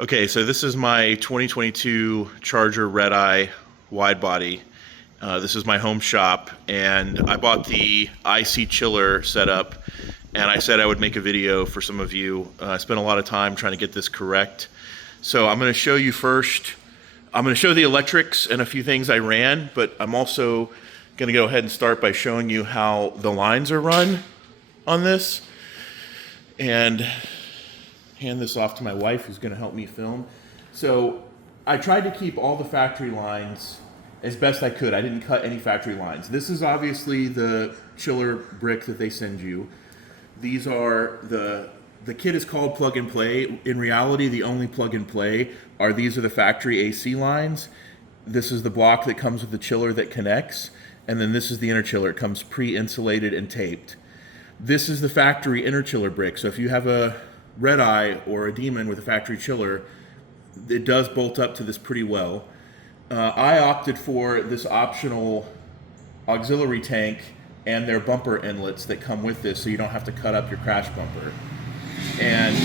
Okay, so this is my 2022 Charger Redeye wide body. This is my home shop, and I bought the IC chiller setup, and I said I would make a video for some of you. I spent a lot of time trying to get this correct. So I'm going to show you first. I'm going to show the electrics and a few things I ran, but I'm also going to go ahead and start by showing you how the lines are run on this. And hand this off to my wife, who's going to help me film. So I tried to keep all the factory lines as best I could. I didn't cut any factory lines. This is obviously the chiller brick that they send you. These are the kit is called plug and play. In reality, the only plug and play are these are the factory AC lines. This is the block that comes with the chiller that connects, and then this is the interchiller. It comes pre-insulated and taped. This is the factory interchiller brick. So if you have a Redeye or a Demon with a factory chiller, it does bolt up to this pretty well. I opted for this optional auxiliary tank and their bumper inlets that come with this, so you don't have to cut up your crash bumper. And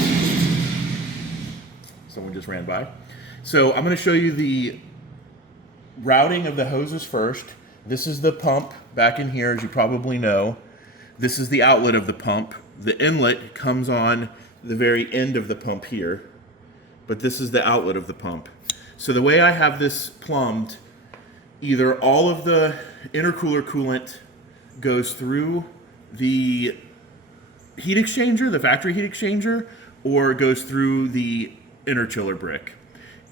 someone just ran by. So I'm going to show you the routing of the hoses first. This is the pump back in here, as you probably know. This is the outlet of the pump. The inlet comes on the very end of the pump here, but this is the outlet of the pump. So the way I have this plumbed, either all of the intercooler coolant goes through the heat exchanger, the factory heat exchanger, or it goes through the interchiller brick.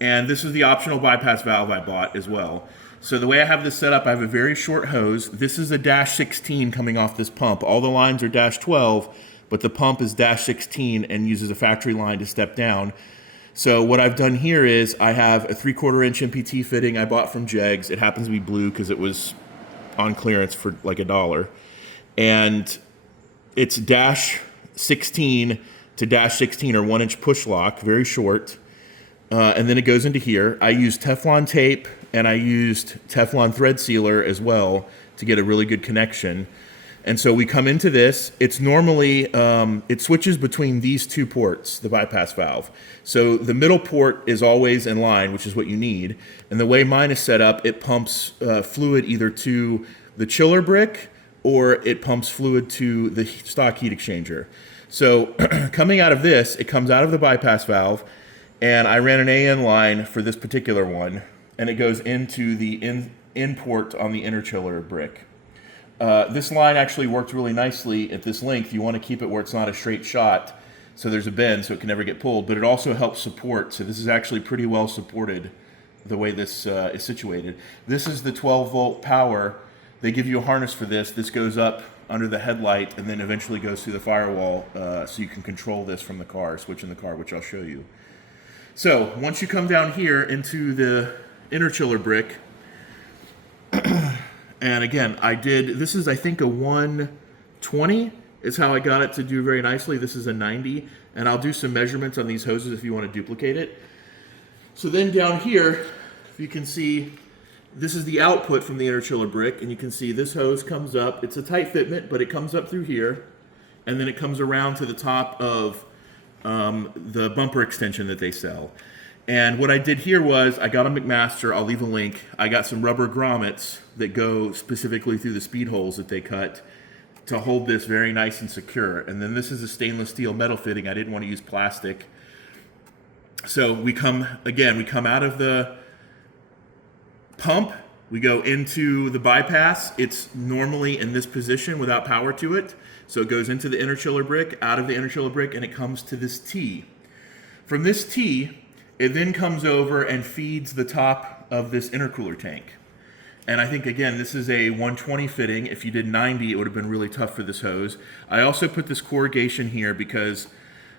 And this is the optional bypass valve I bought as well. So the way I have this set up, I have a very short hose. This is a -16 coming off this pump. All the lines are -12, but the pump is -16 and uses a factory line to step down. So what I've done here is I have a 3/4 inch MPT fitting I bought from Jegs. It happens to be blue because it was on clearance for like $1. And it's -16 to -16 or 1 inch push lock, very short. And then it goes into here. I used Teflon tape and I used Teflon thread sealer as well to get a really good connection. And so we come into this. It's normally, it switches between these two ports, the bypass valve. So the middle port is always in line, which is what you need. And the way mine is set up, it pumps fluid either to the chiller brick or it pumps fluid to the stock heat exchanger. So coming out of this, it comes out of the bypass valve, and I ran an AN line for this particular one, and it goes into the in port on the interchiller brick. This line actually worked really nicely at this length. You want to keep it where it's not a straight shot, so there's a bend so it can never get pulled, but it also helps support. So this is actually pretty well supported the way this is situated. This is the 12 volt power. They give you a harness for this. This goes up under the headlight and then eventually goes through the firewall, so you can control this from the car, switch in the car, which I'll show you. So once you come down here into the interchiller brick, and again, this is I think a 120 is how I got it to do very nicely. This is a 90, and I'll do some measurements on these hoses if you want to duplicate it. So then down here, if you can see, this is the output from the interchiller brick, and you can see this hose comes up. It's a tight fitment, but it comes up through here, and then it comes around to the top of the bumper extension that they sell. And what I did here was I got a McMaster, I'll leave a link. I got some rubber grommets that go specifically through the speed holes that they cut to hold this very nice and secure. And then this is a stainless steel metal fitting. I didn't want to use plastic. So we come out of the pump, we go into the bypass. It's normally in this position without power to it. So it goes into the interchiller brick, out of the interchiller brick, and it comes to this T. From this T, it then comes over and feeds the top of this intercooler tank. And I think, again, this is a 120 fitting. If you did 90, it would have been really tough for this hose. I also put this corrugation here because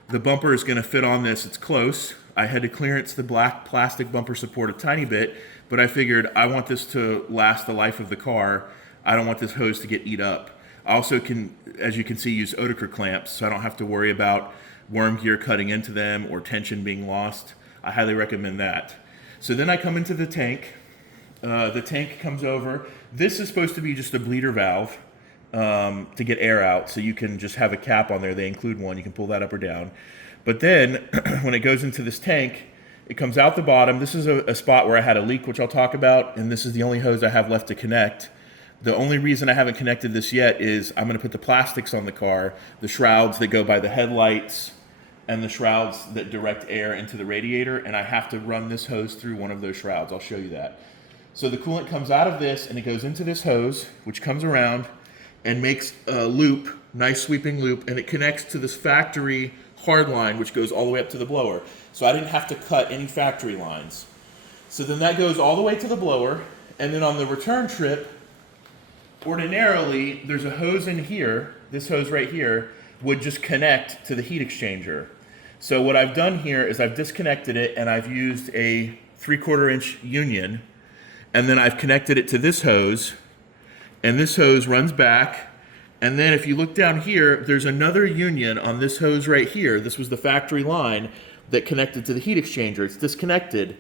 the bumper is going to fit on this. It's close. I had to clearance the black plastic bumper support a tiny bit, but I figured I want this to last the life of the car. I don't want this hose to get eat up. I also can, as you can see, use Oetiker clamps, so I don't have to worry about worm gear cutting into them or tension being lost. I highly recommend that. So then I come into the tank. The tank comes over. This is supposed to be just a bleeder valve to get air out, so you can just have a cap on there. They include one. You can pull that up or down. But then when it goes into this tank, It comes out the bottom. This is a spot where I had a leak, which I'll talk about, and this is the only hose I have left to connect. The only reason I haven't connected this yet is I'm going to put the plastics on the car, the shrouds that go by the headlights and the shrouds that direct air into the radiator, and I have to run this hose through one of those shrouds. I'll show you that. So the coolant comes out of this and it goes into this hose, which comes around and makes a loop, nice sweeping loop, and it connects to this factory hard line, which goes all the way up to the blower. So I didn't have to cut any factory lines. So then that goes all the way to the blower, and then on the return trip, ordinarily, there's a hose in here, this hose right here, would just connect to the heat exchanger. So what I've done here is I've disconnected it and I've used a 3/4 inch union, and then I've connected it to this hose, and this hose runs back, and then if you look down here, there's another union on this hose right here. This was the factory line that connected to the heat exchanger. It's disconnected.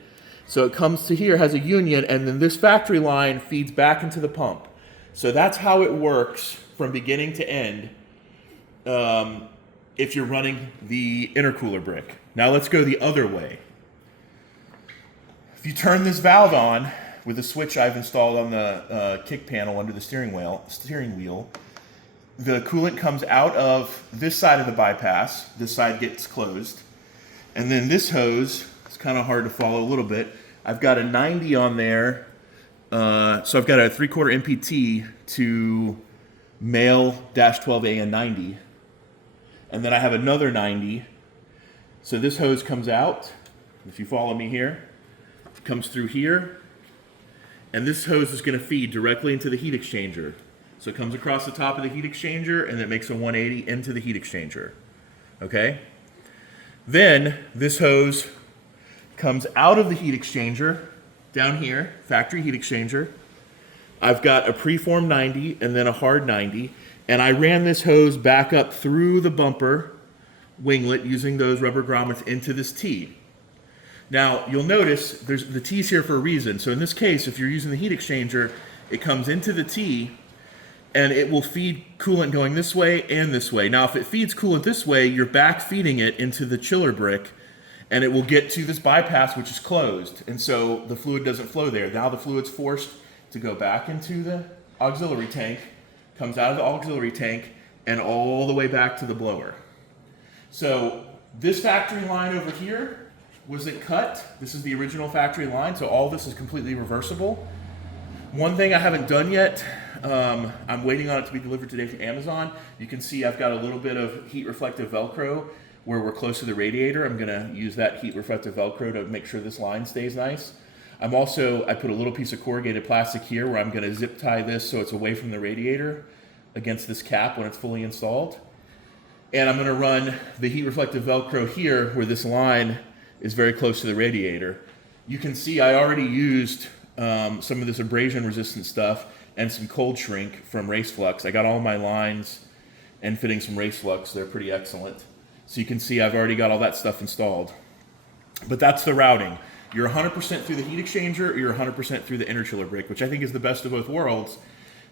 So it comes to here, has a union, and then this factory line feeds back into the pump. So that's how it works from beginning to end if you're running the intercooler brick. Now let's go the other way. If you turn this valve on with a switch I've installed on the kick panel under the steering wheel, the coolant comes out of this side of the bypass. This side gets closed. And then this hose, it's kind of hard to follow a little bit. I've got a 90 on there. So I've got a 3/4 MPT to male -12A and 90. And then I have another 90. So this hose comes out. If you follow me here, it comes through here. And this hose is going to feed directly into the heat exchanger. So it comes across the top of the heat exchanger and it makes a 180 into the heat exchanger. Okay? Then this hose comes out of the heat exchanger down here, factory heat exchanger. I've got a preformed 90 and then a hard 90, and I ran this hose back up through the bumper winglet using those rubber grommets into this T. Now, you'll notice there's the T's here for a reason. So in this case, if you're using the heat exchanger, it comes into the T and it will feed coolant going this way and this way. Now, if it feeds coolant this way, you're back feeding it into the chiller brick, and it will get to this bypass, which is closed. And so the fluid doesn't flow there. Now the fluid's forced to go back into the auxiliary tank, comes out of the auxiliary tank, and all the way back to the blower. So this factory line over here wasn't cut. This is the original factory line, so all this is completely reversible. One thing I haven't done yet, I'm waiting on it to be delivered today from Amazon. You can see I've got a little bit of heat reflective Velcro where we're close to the radiator. I'm gonna use that heat reflective Velcro to make sure this line stays nice. I put a little piece of corrugated plastic here where I'm gonna zip tie this so it's away from the radiator against this cap when it's fully installed. And I'm gonna run the heat reflective Velcro here where this line is very close to the radiator. You can see I already used some of this abrasion resistant stuff and some cold shrink from Race Flux. I got all my lines and fittings from Race Flux. They're pretty excellent. So you can see I've already got all that stuff installed. But that's the routing. You're 100% through the heat exchanger, or you're 100% through the interchiller brick, which I think is the best of both worlds,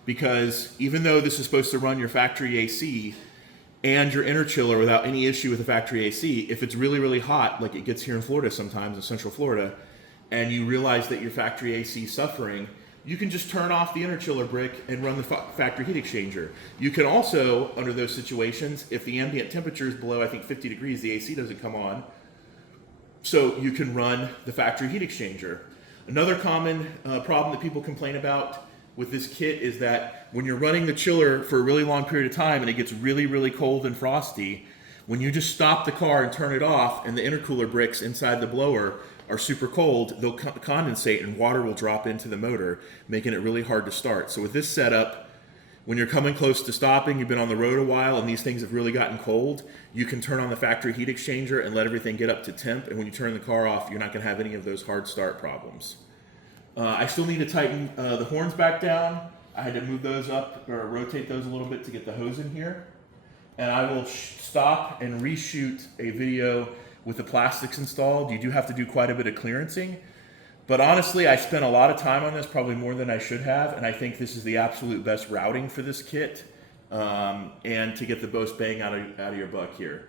because even though this is supposed to run your factory AC and your interchiller without any issue with the factory AC, if it's really, really hot, like it gets here in Florida sometimes, in Central Florida, and you realize that your factory AC is suffering, you can just turn off the interchiller brick and run the factory heat exchanger. You can also, under those situations, if the ambient temperature is below, I think, 50 degrees, the AC doesn't come on. So you can run the factory heat exchanger. Another common problem that people complain about with this kit is that when you're running the chiller for a really long period of time and it gets really, really cold and frosty, when you just stop the car and turn it off and the intercooler bricks inside the blower are super cold, they'll condensate and water will drop into the motor, making it really hard to start. So with this setup, when you're coming close to stopping, you've been on the road a while and these things have really gotten cold, you can turn on the factory heat exchanger and let everything get up to temp, and when you turn the car off, you're not going to have any of those hard start problems. I still need to tighten the horns back down. I had to move those up or rotate those a little bit to get the hose in here. And I will stop and reshoot a video with the plastics installed. You do have to do quite a bit of clearancing. But honestly, I spent a lot of time on this, probably more than I should have, and I think this is the absolute best routing for this kit and to get the most bang out of your buck here.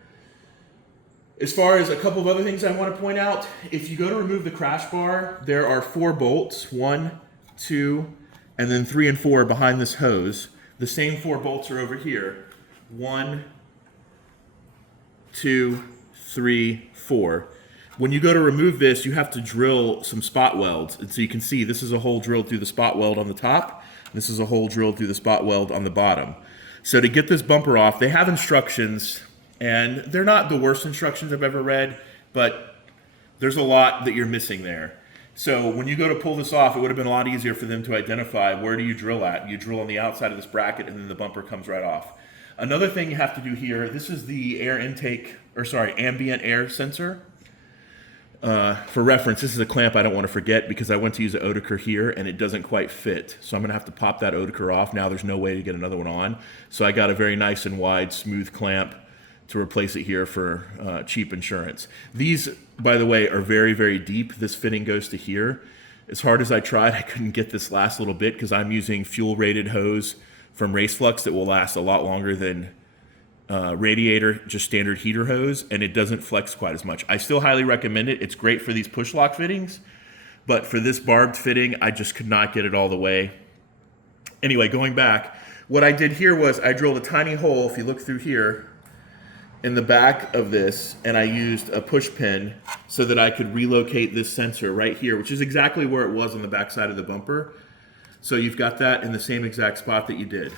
As far as a couple of other things I want to point out, if you go to remove the crash bar, there are 4 bolts, 1, 2, and then 3 and 4 behind this hose. The same 4 bolts are over here. 1, 2, 3, 4. When you go to remove this, you have to drill some spot welds. And so you can see this is a hole drilled through the spot weld on the top. This is a hole drilled through the spot weld on the bottom. So to get this bumper off, they have instructions, and they're not the worst instructions I've ever read, but there's a lot that you're missing there. So when you go to pull this off, it would have been a lot easier for them to identify where do you drill at. You drill on the outside of this bracket, and then the bumper comes right off. Another thing you have to do here, this is the air intake, or sorry, ambient air sensor. For reference, this is a clamp I don't want to forget because I went to use an Oetiker here and it doesn't quite fit. So I'm going to have to pop that Oetiker off. Now there's no way to get another one on. So I got a very nice and wide, smooth clamp to replace it here for cheap insurance. These, by the way, are very, very deep. This fitting goes to here. As hard as I tried, I couldn't get this last little bit because I'm using fuel-rated hose from Raceflux that will last a lot longer than radiator, just standard heater hose, and it doesn't flex quite as much. I still highly recommend it. It's great for these push lock fittings, but for this barbed fitting, I just could not get it all the way. Anyway, going back, what I did here was I drilled a tiny hole, if you look through here, in the back of this, and I used a push pin so that I could relocate this sensor right here, which is exactly where it was on the back side of the bumper. So you've got that in the same exact spot that you did.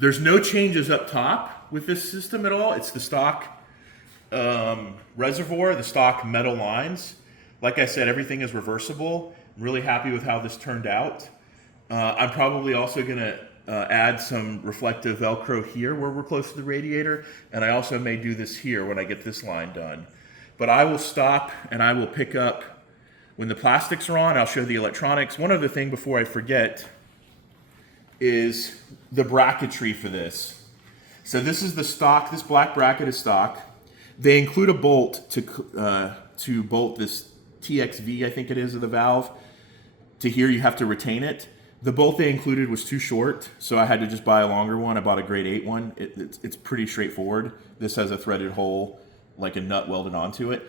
There's no changes up top with this system at all. It's the stock reservoir, the stock metal lines. Like I said, everything is reversible. I'm really happy with how this turned out. I'm probably also going to add some reflective Velcro here where we're close to the radiator, and I also may do this here when I get this line done. But I will stop and I will pick up when the plastics are on. I'll show the electronics. One other thing before I forget is the bracketry for this. So this is the stock, this black bracket is stock. They include a bolt to bolt this TXV, I think it is, of the valve. To here you have to retain it. The bolt they included was too short, so I had to just buy a longer one. I bought a grade 8 one. It's pretty straightforward. This has a threaded hole, like a nut welded onto it.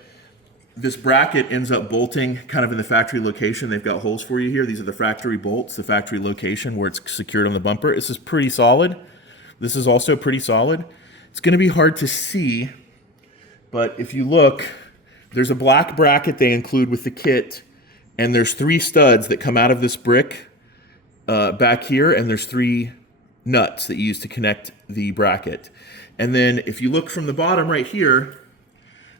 This bracket ends up bolting kind of in the factory location. They've got holes for you here. These are the factory bolts, the factory location where it's secured on the bumper. This is pretty solid. This is also pretty solid. It's going to be hard to see, but if you look, there's a black bracket they include with the kit, and there's 3 studs that come out of this brick back here, and there's 3 nuts that you use to connect the bracket. And then if you look from the bottom right here,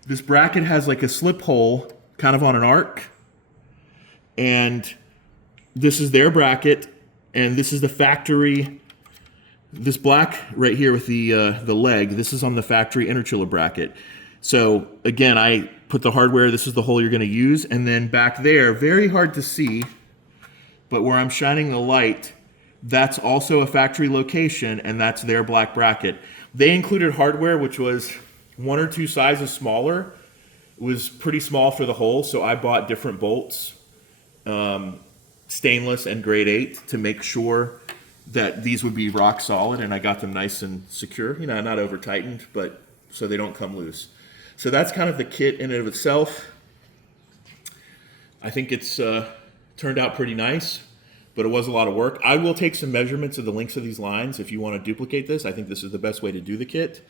this bracket has like a slip hole kind of on an arc, and this is their bracket, and this is the factory. This black right here with the leg, this is on the factory interchiller bracket. So again, I put the hardware, this is the hole you're going to use, and then back there, very hard to see, but where I'm shining the light, that's also a factory location, and that's their black bracket. They included hardware which was 1 or 2 sizes smaller. It was pretty small for the hole, so I bought different bolts, stainless and grade 8, to make sure that these would be rock solid, and I got them nice and secure, you know, not over tightened, but so they don't come loose. So that's kind of the kit in and of itself. I think it's turned out pretty nice, but it was a lot of work. I will take some measurements of the lengths of these lines if you want to duplicate this. I think this is the best way to do the kit,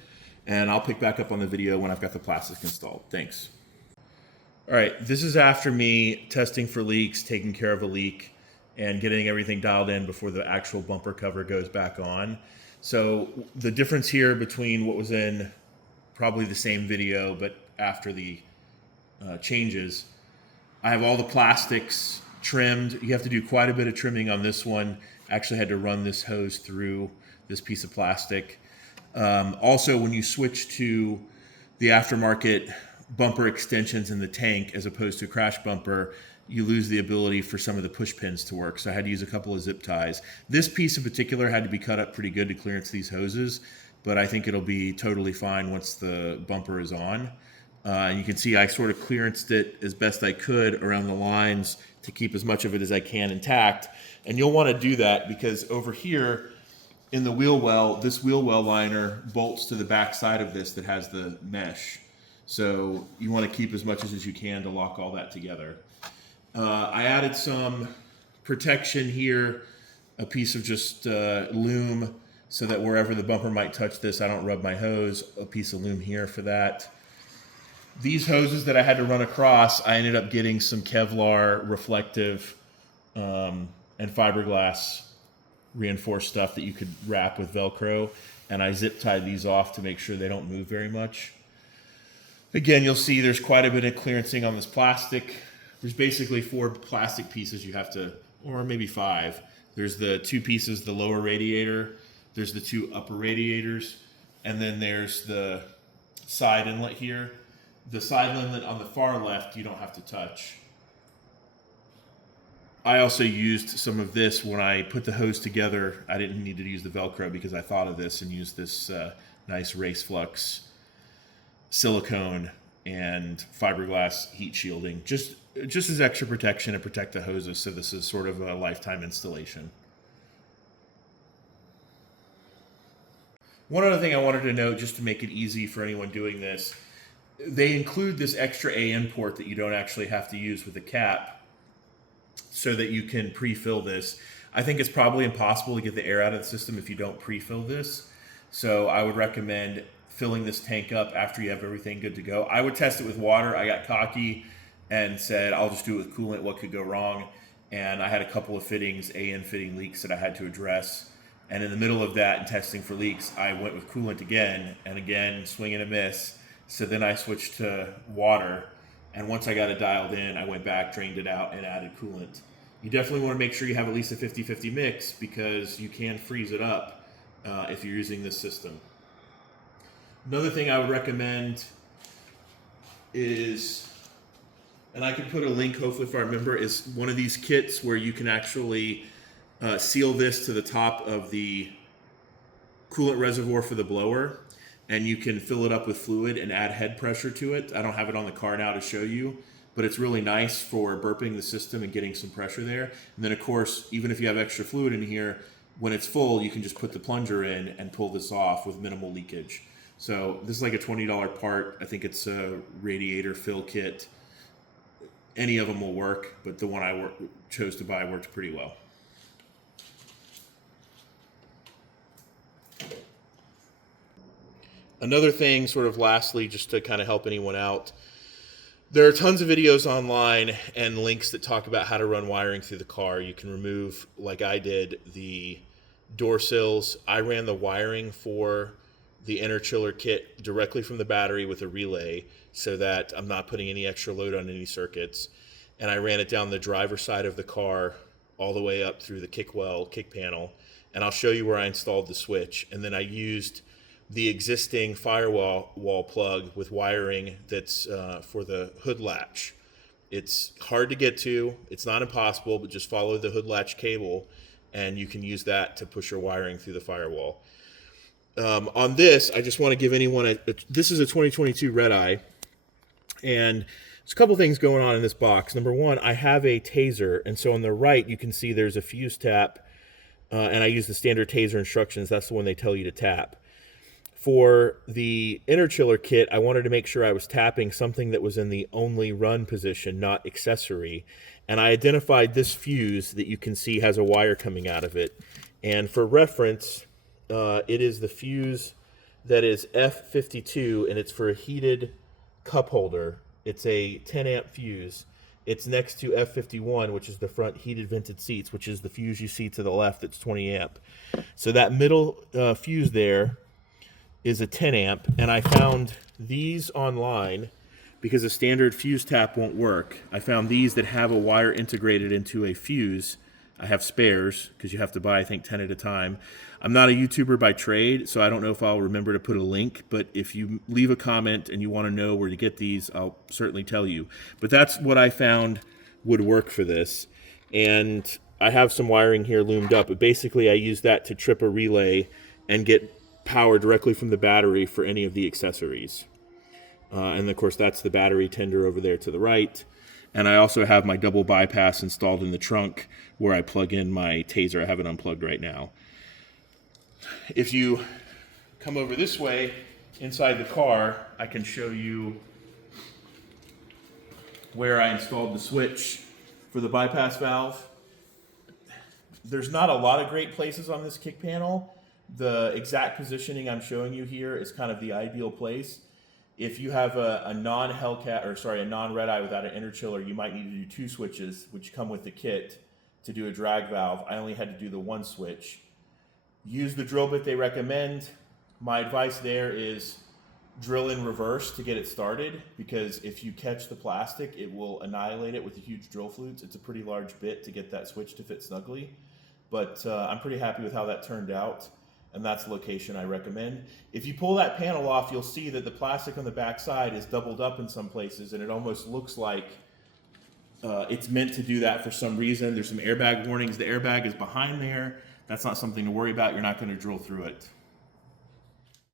and I'll pick back up on the video when I've got the plastic installed. Thanks. All right, this is after me testing for leaks, taking care of a leak, and getting everything dialed in before the actual bumper cover goes back on. So the difference here between what was in probably the same video, but after the changes, I have all the plastics trimmed. You have to do quite a bit of trimming on this one. Actually had to run this hose through this piece of plastic. Also, when you switch to the aftermarket bumper extensions in the tank as opposed to a crash bumper, you lose the ability for some of the push pins to work. So I had to use a couple of zip ties. This piece in particular had to be cut up pretty good to clearance these hoses, but I think it'll be totally fine once the bumper is on. And you can see I sort of clearanced it as best I could around the lines to keep as much of it as I can intact. And you'll want to do that because over here in the wheel well, this wheel well liner bolts to the back side of this that has the mesh. So you want to keep as much as you can to lock all that together. I added some protection here, a piece of just loom, so that wherever the bumper might touch this, I don't rub my hose. A piece of loom here for that. These hoses that I had to run across, I ended up getting some Kevlar reflective and fiberglass reinforced stuff that you could wrap with Velcro, and I zip tied these off to make sure they don't move very much. Again, you'll see there's quite a bit of clearancing on this plastic. There's basically 4 plastic pieces you have to, or maybe 5. There's the 2 pieces, the lower radiator, there's the 2 upper radiators, and then there's the side inlet here. The side inlet on the far left, you don't have to touch. I also used some of this when I put the hose together. I didn't need to use the Velcro because I thought of this and used this nice Race Flux silicone and fiberglass heat shielding, just as extra protection to protect the hoses. So this is sort of a lifetime installation. One other thing I wanted to note, just to make it easy for anyone doing this, they include this extra AN port that you don't actually have to use with the cap, so that you can pre-fill this. I think it's probably impossible to get the air out of the system if you don't pre-fill this. So I would recommend filling this tank up after you have everything good to go. I would test it with water. I got cocky and said, I'll just do it with coolant. What could go wrong? And I had a couple of fittings, AN fitting leaks that I had to address. And in the middle of that and testing for leaks, I went with coolant again and again, swing and a miss. So then I switched to water. And once I got it dialed in, I went back, drained it out, and added coolant. You definitely want to make sure you have at least a 50-50 mix, because you can freeze it up if you're using this system. Another thing I would recommend is, and I can put a link hopefully if I remember, is one of these kits where you can actually seal this to the top of the coolant reservoir for the blower, and you can fill it up with fluid and add head pressure to it. I don't have it on the car now to show you, but it's really nice for burping the system and getting some pressure there. And then of course, even if you have extra fluid in here, when it's full, you can just put the plunger in and pull this off with minimal leakage. So this is like a $20 part. I think it's a radiator fill kit. Any of them will work, but the one I chose to buy worked pretty well. Another thing, sort of lastly, just to kind of help anyone out, there are tons of videos online and links that talk about how to run wiring through the car. You can remove, like I did, the door sills. I ran the wiring for the interchiller kit directly from the battery with a relay, so that I'm not putting any extra load on any circuits. And I ran it down the driver's side of the car all the way up through the kick panel. And I'll show you where I installed the switch. And then I used the existing firewall plug with wiring that's for the hood latch. It's hard to get to. It's not impossible, but just follow the hood latch cable and you can use that to push your wiring through the firewall. On this, I just want to give anyone this is a 2022 Redeye, and there's a couple things going on in this box. Number one, I have a taser, and so on the right you can see there's a fuse tap, and I use the standard taser instructions. That's the one they tell you to tap. For the interchiller kit, I wanted to make sure I was tapping something that was in the only run position, not accessory. And I identified this fuse that you can see has a wire coming out of it. And for reference, it is the fuse that is F52, and it's for a heated cup holder. It's a 10 amp fuse. It's next to F51, which is the front heated vented seats, which is the fuse you see to the left that's 20 amp. So that middle fuse there is a 10 amp, and I found these online because a standard fuse tap won't work. I found these that have a wire integrated into a fuse. I have spares because you have to buy, I think, 10 at a time. I'm not a YouTuber by trade, so I don't know if I'll remember to put a link, but if you leave a comment and you want to know where to get these, I'll certainly tell you. But that's what I found would work for this. And I have some wiring here loomed up, but basically I use that to trip a relay and get power directly from the battery for any of the accessories. And of course that's the battery tender over there to the right. And I also have my double bypass installed in the trunk where I plug in my taser. I have it unplugged right now. If you come over this way inside the car, I can show you where I installed the switch for the bypass valve. There's not a lot of great places on this kick panel. The exact positioning I'm showing you here is kind of the ideal place. If you have a non-Hellcat, or sorry, a non-Redeye without an interchiller, you might need to do 2 switches, which come with the kit, to do a drag valve. I only had to do the 1 switch. Use the drill bit they recommend. My advice there is drill in reverse to get it started, because if you catch the plastic, it will annihilate it with the huge drill flutes. It's a pretty large bit to get that switch to fit snugly. But I'm pretty happy with how that turned out, and that's the location I recommend. If you pull that panel off, you'll see that the plastic on the back side is doubled up in some places, and it almost looks like it's meant to do that for some reason. There's some airbag warnings. The airbag is behind there. That's not something to worry about. You're not going to drill through it.